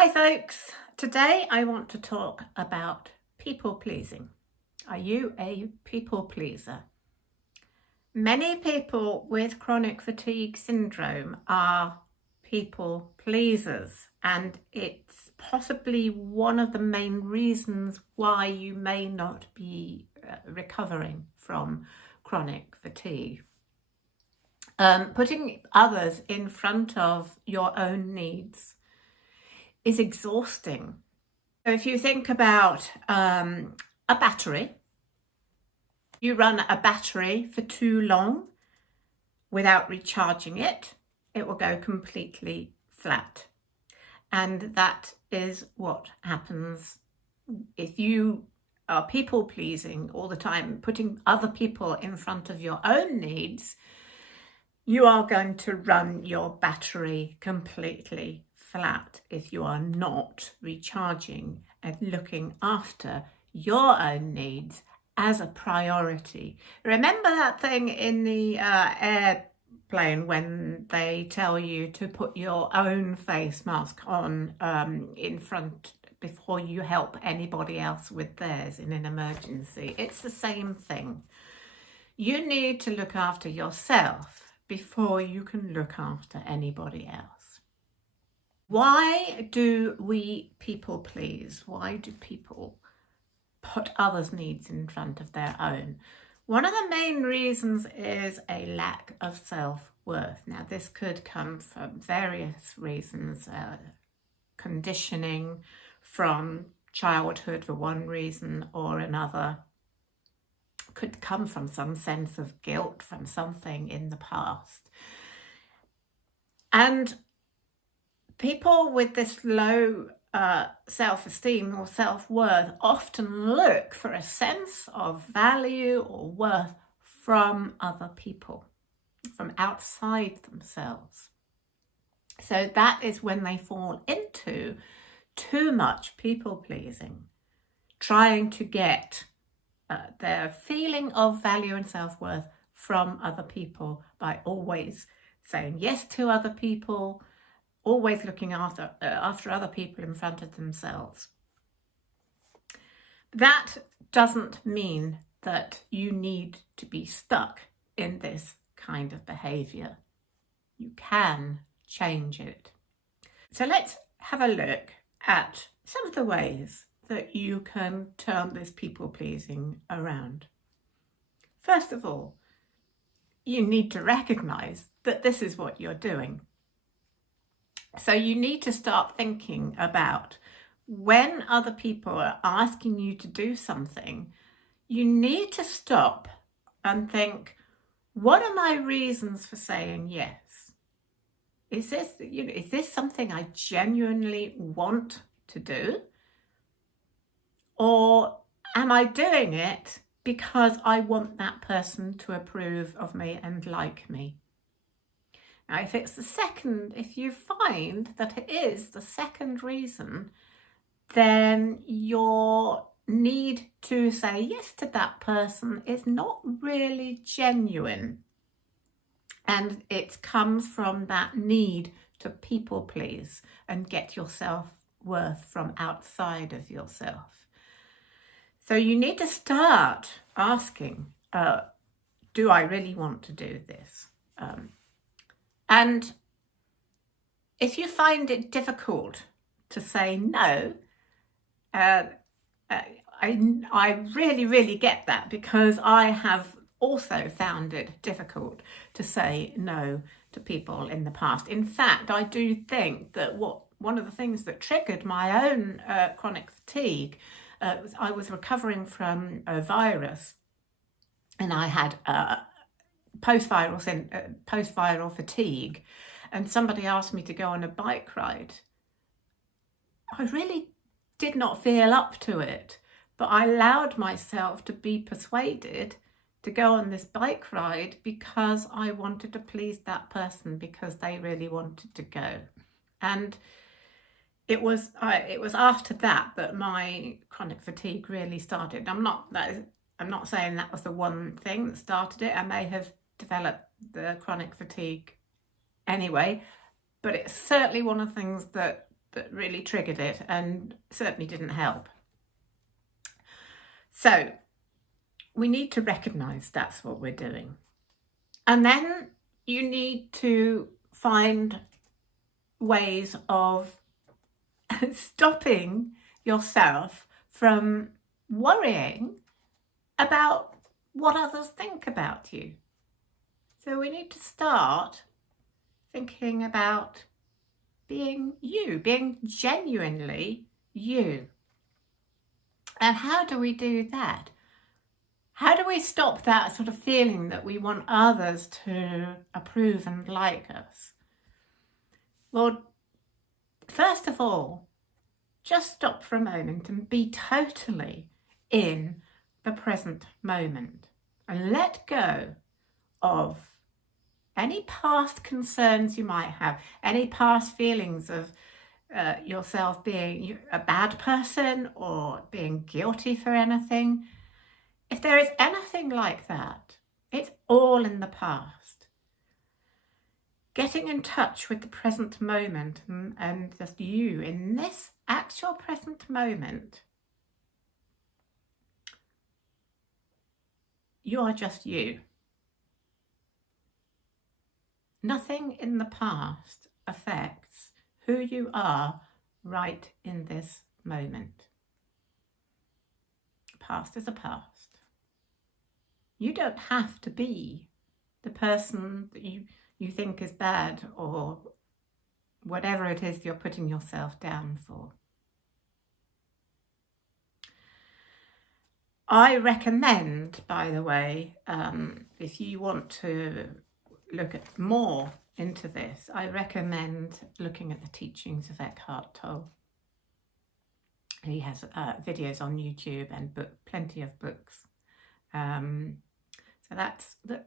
Hi folks, today I want to talk about people pleasing. Are you a people pleaser? Many people with chronic fatigue syndrome are people pleasers, and it's possibly one of the main reasons why you may not be recovering from chronic fatigue. Putting others in front of your own needs is exhausting. So if you think about a battery, you run a battery for too long without recharging it, it will go completely flat. And that is what happens if you are people pleasing all the time, putting other people in front of your own needs. You are going to run your battery completely flat if you are not recharging and looking after your own needs as a priority. Remember that thing in the airplane when they tell you to put your own face mask on in front before you help anybody else with theirs in an emergency? It's the same thing. You need to look after yourself before you can look after anybody else. Why do we people please? Why do people put others' needs in front of their own? One of the main reasons is a lack of self-worth. Now, this could come from various reasons, conditioning from childhood for one reason or another. Could come from some sense of guilt from something in the past. And people with this low self-esteem or self-worth often look for a sense of value or worth from other people, from outside themselves. So that is when they fall into too much people-pleasing, trying to get their feeling of value and self-worth from other people by always saying yes to other people, always looking after other people in front of themselves. That doesn't mean that you need to be stuck in this kind of behaviour. You can change it. So let's have a look at some of the ways that you can turn this people-pleasing around. First of all, you need to recognise that this is what you're doing. So you need to start thinking about when other people are asking you to do something, you need to stop and think, what are my reasons for saying yes? Is this something I genuinely want to do? Or am I doing it because I want that person to approve of me and like me? Now, if you find that it is the second reason, then your need to say yes to that person is not really genuine. And it comes from that need to people please and get your self-worth from outside of yourself. So you need to start asking, do I really want to do this? And if you find it difficult to say no, I really, really get that, because I have also found it difficult to say no to people in the past. In fact, I do think that one of the things that triggered my own chronic fatigue, I was recovering from a virus, and I had post-viral fatigue, and somebody asked me to go on a bike ride. I really did not feel up to it, but I allowed myself to be persuaded to go on this bike ride because I wanted to please that person, because they really wanted to go. And it was after that my chronic fatigue really started. I'm not saying that was the one thing that started it. I may have developed the chronic fatigue anyway, but it's certainly one of the things that that really triggered it and certainly didn't help. So we need to recognize that's what we're doing. And then you need to find ways of stopping yourself from worrying about what others think about you. So we need to start thinking about being you, being genuinely you. And how do we do that? How do we stop that sort of feeling that we want others to approve and like us? Well, first of all, just stop for a moment and be totally in the present moment and let go of any past concerns you might have, any past feelings of yourself being a bad person or being guilty for anything. If there is anything like that, it's all in the past. Getting in touch with the present moment and just you in this actual present moment. You are just you. Nothing in the past affects who you are right in this moment. Past is a past. You don't have to be the person that you think is bad or whatever it is you're putting yourself down for. I recommend, by the way, if you want to look at more into this, I recommend looking at the teachings of Eckhart Tolle. He has videos on YouTube and plenty of books. So that's the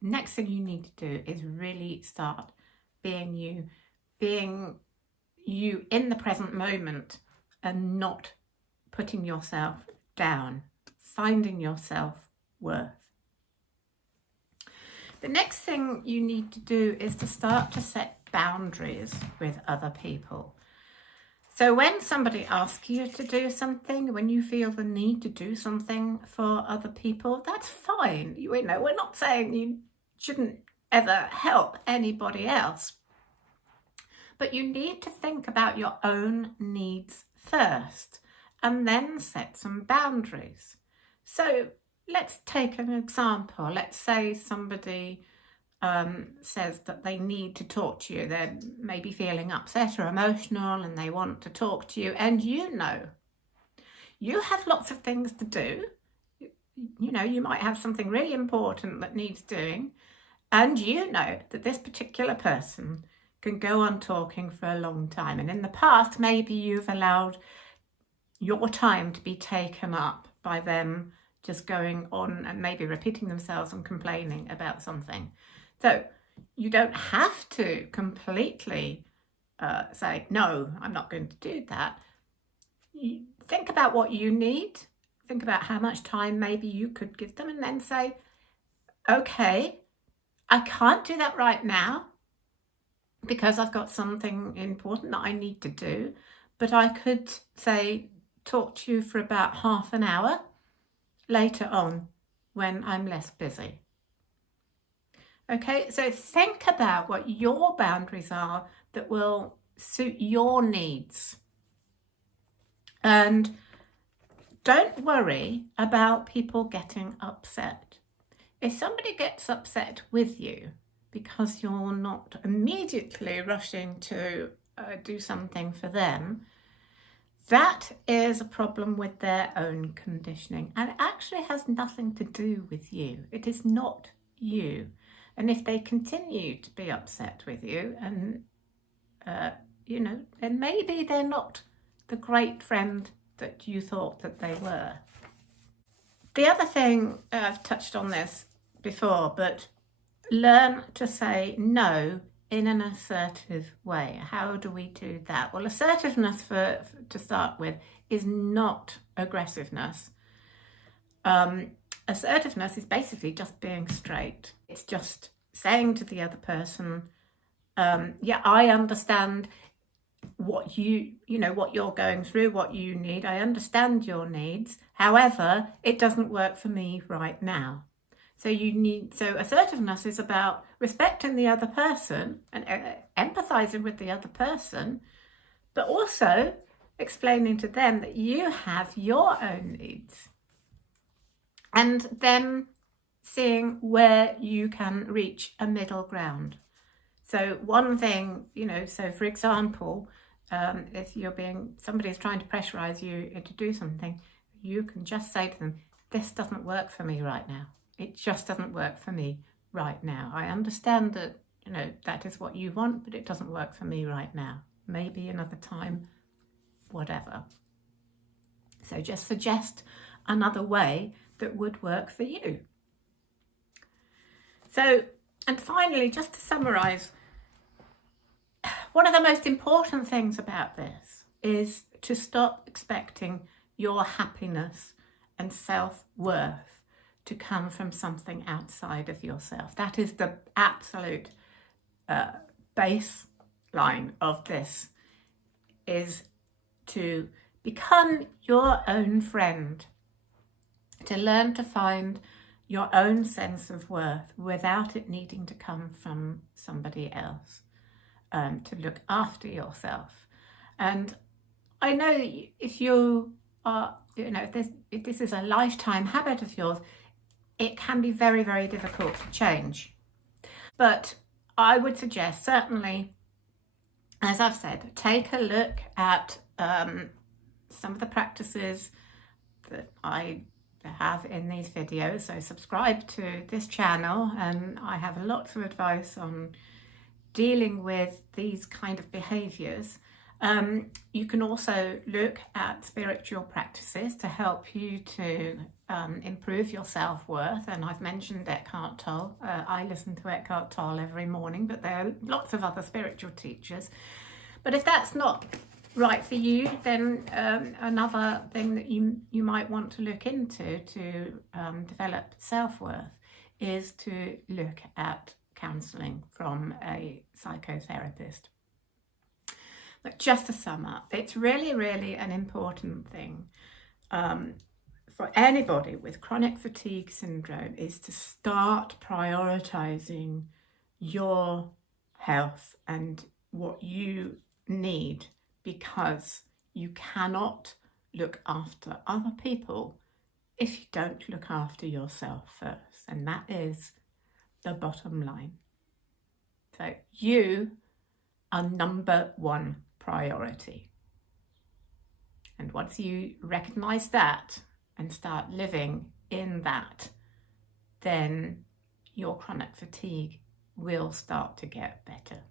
next thing you need to do, is really start being you in the present moment and not putting yourself down, finding your self-worth. The next thing you need to do is to start to set boundaries with other people. So when somebody asks you to do something, when you feel the need to do something for other people, that's fine. You know, we're not saying you shouldn't ever help anybody else. But you need to think about your own needs first and then set some boundaries. So let's take an example. Let's say somebody says that they need to talk to you. They're maybe feeling upset or emotional and they want to talk to you, and you know you have lots of things to do. You know, you might have something really important that needs doing, and you know that this particular person can go on talking for a long time, and in the past maybe you've allowed your time to be taken up by them just going on and maybe repeating themselves and complaining about something. So you don't have to completely say, no, I'm not going to do that. You think about what you need, think about how much time maybe you could give them, and then say, okay, I can't do that right now because I've got something important that I need to do, but I could say, talk to you for about half an hour later on when I'm less busy. Okay, so think about what your boundaries are that will suit your needs. And don't worry about people getting upset. If somebody gets upset with you because you're not immediately rushing to do something for them, that is a problem with their own conditioning, and it actually has nothing to do with you. It is not you. And if they continue to be upset with you, and you know, then maybe they're not the great friend that you thought that they were. The other thing, I've touched on this before, but learn to say no in an assertive way. How do we do that? Well, assertiveness, to start with, is not aggressiveness. Assertiveness is basically just being straight. It's just saying to the other person, yeah, I understand what what you're going through, what you need. I understand your needs. However, it doesn't work for me right now. So assertiveness is about respecting the other person and empathizing with the other person, but also explaining to them that you have your own needs, and then seeing where you can reach a middle ground. So one thing, so for example, if somebody's trying to pressurize you to do something, you can just say to them, this doesn't work for me right now. It just doesn't work for me right now. I understand that, that is what you want, but it doesn't work for me right now. Maybe another time, whatever. So just suggest another way that would work for you. So, and finally, just to summarize, one of the most important things about this is to stop expecting your happiness and self-worth to come from something outside of yourself. That is the absolute baseline of this, is to become your own friend, to learn to find your own sense of worth without it needing to come from somebody else, to look after yourself. And I know if you are, if this is a lifetime habit of yours, it can be very, very difficult to change. But I would suggest, certainly, as I've said, take a look at some of the practices that I have in these videos. So subscribe to this channel, and I have lots of advice on dealing with these kind of behaviors. You can also look at spiritual practices to help you to improve your self-worth, and I've mentioned Eckhart Tolle. I listen to Eckhart Tolle every morning, but there are lots of other spiritual teachers. But if that's not right for you, then another thing that you might want to look into to develop self-worth is to look at counselling from a psychotherapist. But just to sum up, it's really, really an important thing for anybody with chronic fatigue syndrome is to start prioritising your health and what you need, because you cannot look after other people if you don't look after yourself first. And that is the bottom line. So you are number one priority. And once you recognize that and start living in that, then your chronic fatigue will start to get better.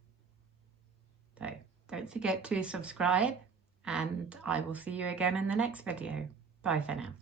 So don't forget to subscribe, and I will see you again in the next video. Bye for now.